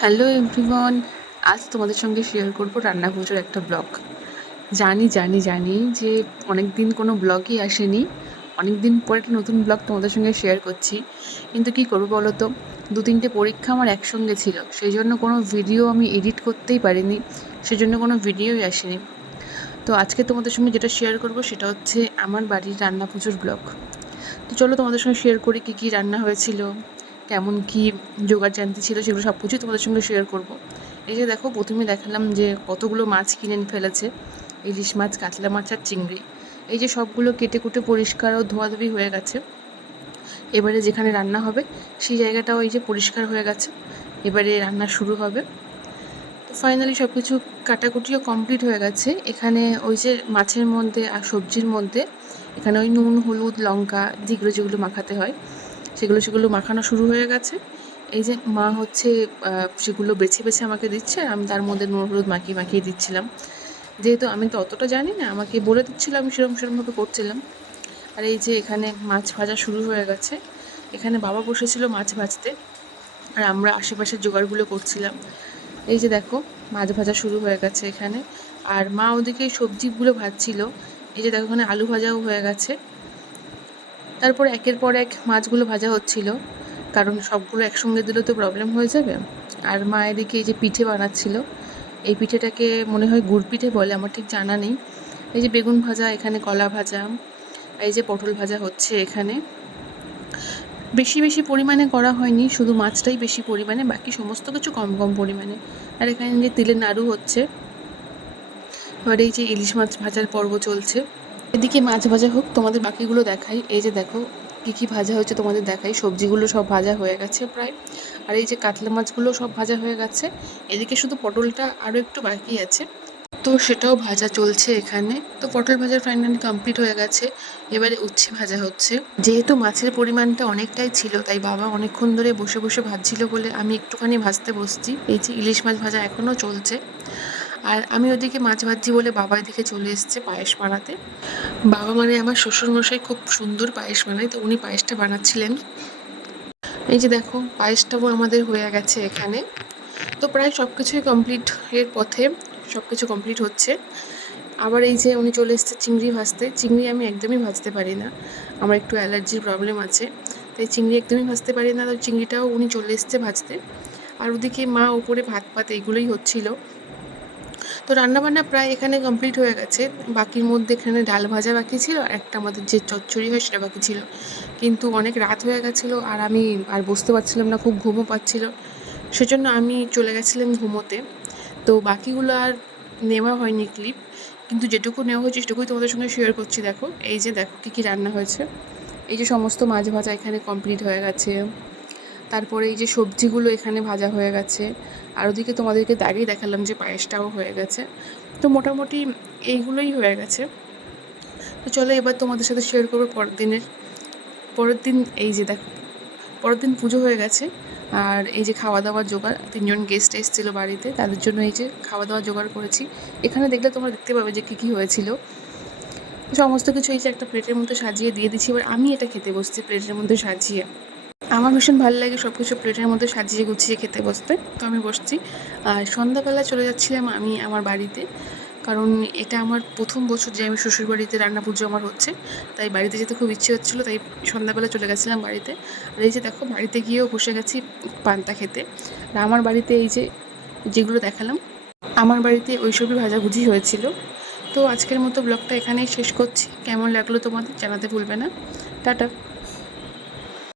Hello everyone, আজ তোমাদের সঙ্গে শেয়ার করব রান্না পুজোর একটা ব্লগ। জানি যে অনেক দিন কোনো ব্লগই আসেনি, অনেক দিন পর একটা নতুন ব্লগ তোমাদের সঙ্গে শেয়ার করছি। কিন্তু কী করবো বলো তো, 2-3টে পরীক্ষা আমার একসঙ্গে ছিল, সেই জন্য কোনো ভিডিও আমি এডিট করতেই পারিনি, সেজন্য কোনো ভিডিওই আসেনি। তো আজকে তোমাদের সঙ্গে যেটা শেয়ার করব সেটা হচ্ছে আমার বাড়ির রান্না পুজোর ব্লগ। তো চলো তোমাদের সঙ্গে শেয়ার করি কী কী রান্না হয়েছিল, কেমন কী জোগাড়-জান্তি ছিল, সেগুলো সব কিছুই তোমাদের সঙ্গে শেয়ার করব। এই যে দেখো, প্রথমে দেখালাম যে কতগুলো মাছ কিনে ফেলেছে, ইলিশ মাছ, কাতলা মাছ আর চিংড়ি। এই যে সবগুলো কেটে কুটে পরিষ্কার ও ধোয়াধুয়ি হয়ে গেছে। এবারে যেখানে রান্না হবে সেই জায়গাটাও এই যে পরিষ্কার হয়ে গেছে, এবারে রান্না শুরু হবে। তো ফাইনালি সব কিছু কাটাকুটিও কমপ্লিট হয়ে গেছে। এখানে ওই যে মাছের মধ্যে আর সবজির মধ্যে এখানে ওই নুন, হলুদ, লঙ্কা যেগুলো মাখাতে হয় সেগুলো মাখানো শুরু হয়ে গেছে। এই যে মা হচ্ছে সেগুলো বেছে আমাকে দিচ্ছে, আর আমি তার মধ্যে নুন হলুদ মাখিয়ে দিচ্ছিলাম। যেহেতু আমি তো অতটা জানি না, আমাকে বলে দিচ্ছিলো, আমি সেরকমভাবে করছিলাম। আর এই যে এখানে মাছ ভাজা শুরু হয়ে গেছে। এখানে বাবা বসেছিল মাছ ভাজতে, আর আমরা আশেপাশের জোগাড়গুলো করছিলাম। এই যে দেখো, মাছ ভাজা শুরু হয়ে গেছে এখানে, আর মা ওদিকে সবজিগুলো ভাজছিল। এই যে দেখো, এখানে আলু ভাজাও হয়ে গেছে। তারপর একের পর এক মাছগুলো ভাজা হচ্ছিল, কারণ সবগুলো একসঙ্গে দিলে তো প্রবলেম হয়ে যাবে। আর মা এদিকে এই যে পিঠে বানাচ্ছিল, এই পিঠেটাকে মনে হয় গুড় পিঠে বলে, আমার ঠিক জানা নেই। এই যে বেগুন ভাজা, এখানে কলা ভাজা, এই যে পটল ভাজা হচ্ছে এখানে। বেশি পরিমাণে করা হয়নি, শুধু মাছটাই বেশি পরিমাণে, বাকি সমস্ত কিছু কম পরিমাণে। আর এখানে যে তিলের নাড়ু হচ্ছে। এবার এই যে ইলিশ মাছ ভাজার পর্ব চলছে। এদিকে মাছ ভাজা হোক, তোমাদের বাকিগুলো দেখাই। এই যে দেখো কী ভাজা হয়েছে তোমাদের দেখাই। সবজিগুলো সব ভাজা হয়ে গেছে প্রায়, আর এই যে কাতলা মাছগুলো সব ভাজা হয়ে গেছে। এদিকে শুধু পটলটা আরও একটু বাকি আছে, তো সেটাও ভাজা চলছে এখানে। তো পটল ভাজা ফাইনালি কমপ্লিট হয়ে গেছে। এবারে উচ্ছে ভাজা হচ্ছে। যেহেতু মাছের পরিমাণটা অনেকটাই ছিল, তাই বাবা অনেকক্ষণ ধরে বসে ভাজছিল বলে আমি একটুখানি ভাজতে বসছি। এই যে ইলিশ মাছ ভাজা এখনও চলছে, আর আমি ওদিকে মাছ ভাজছি বলে বাবা এদিকে চলে এসছে পায়েস বানাতে। বাবা মানে আমার শ্বশুরমশাই খুব সুন্দর পায়েস বানায়, তো উনি পায়েসটা বানাচ্ছিলেন। এই যে দেখো, পায়েসটাও আমাদের হয়ে গেছে এখানে। তো প্রায় সব কিছুই কমপ্লিট এর পথে, সব কিছু কমপ্লিট হচ্ছে। আবার এই যে উনি চলে এসছে চিংড়ি ভাজতে। চিংড়ি আমি একদমই ভাজতে পারি না, আমার একটু অ্যালার্জির প্রবলেম আছে, তাই চিংড়ি একদমই ভাজতে পারি না। তো চিংড়িটাও উনি চলে এসছে ভাজতে। আর ওদিকে মা ওপরে ভাত এইগুলোই হচ্ছিল। তো রান্নাবান্না প্রায় এখানে কমপ্লিট হয়ে গেছে। বাকির মধ্যে এখানে ডাল ভাজা বাকি ছিল, আর একটা আমাদের যে চচ্চড়ি হয় সেটা বাকি ছিল। কিন্তু অনেক রাত হয়ে গেছিলো, আর আমি আর বসতে পারছিলাম না, খুব ঘুমও পাচ্ছিল, সেজন্য আমি চলে গেছিলাম ঘুমোতে। তো বাকিগুলো আর নেওয়া হয়নি ক্লিপ, কিন্তু যেটুকু নেওয়া হয়েছে সেটুকুই তোমাদের সঙ্গে শেয়ার করছি। দেখো, এই যে দেখো কী রান্না হয়েছে। এই যে সমস্ত মাছ ভাজা এখানে কমপ্লিট হয়ে গেছে। তারপরে এই যে সবজিগুলো এখানে ভাজা হয়ে গেছে। আর ওদিকে তোমাদেরকে আগেই দেখালাম যে পায়েসটাও হয়ে গেছে। তো মোটামুটি এইগুলোই হয়ে গেছে। তো চলো এবার তোমাদের সাথে শেয়ার করবো পরের দিন। এই যে দেখো, পরের দিন পুজো হয়ে গেছে, আর এই যে খাওয়া দাওয়ার জোগাড়। 3জন গেস্ট এসেছিলো বাড়িতে, তাদের জন্য এই যে খাওয়া দাওয়া জোগাড় করেছি। এখানে দেখলে তোমরা দেখতে পাবে যে কী হয়েছিল। সমস্ত কিছু এই যে একটা প্লেটের মধ্যে সাজিয়ে দিয়ে দিচ্ছি। এবার আমি এটা খেতে বসছি প্লেটের মধ্যে সাজিয়ে। আমার ভীষণ ভালো লাগে সব কিছু প্লেটের মধ্যে সাজিয়ে গুছিয়ে খেতে বসতে, তো আমি বসছি। আর সন্ধ্যাবেলা চলে যাচ্ছিলাম আমি আমার বাড়িতে, কারণ এটা আমার প্রথম বছর যে আমি শ্বশুরবাড়িতে রান্না পুজো আমার হচ্ছে, তাই বাড়িতে যেতে খুব ইচ্ছে হচ্ছিলো, তাই সন্ধ্যাবেলা চলে গেছিলাম বাড়িতে। আর এই যে দেখো, বাড়িতে গিয়েও বসে গেছি পান্তা খেতে। আর আমার বাড়িতে এই যে যেগুলো দেখালাম, আমার বাড়িতে ওইসবই ভাজাভুজি হয়েছিল। তো আজকের মতো ব্লগটা এখানেই শেষ করছি। কেমন লাগলো তোমাদের জানাতে ভুলবে না। টাটা।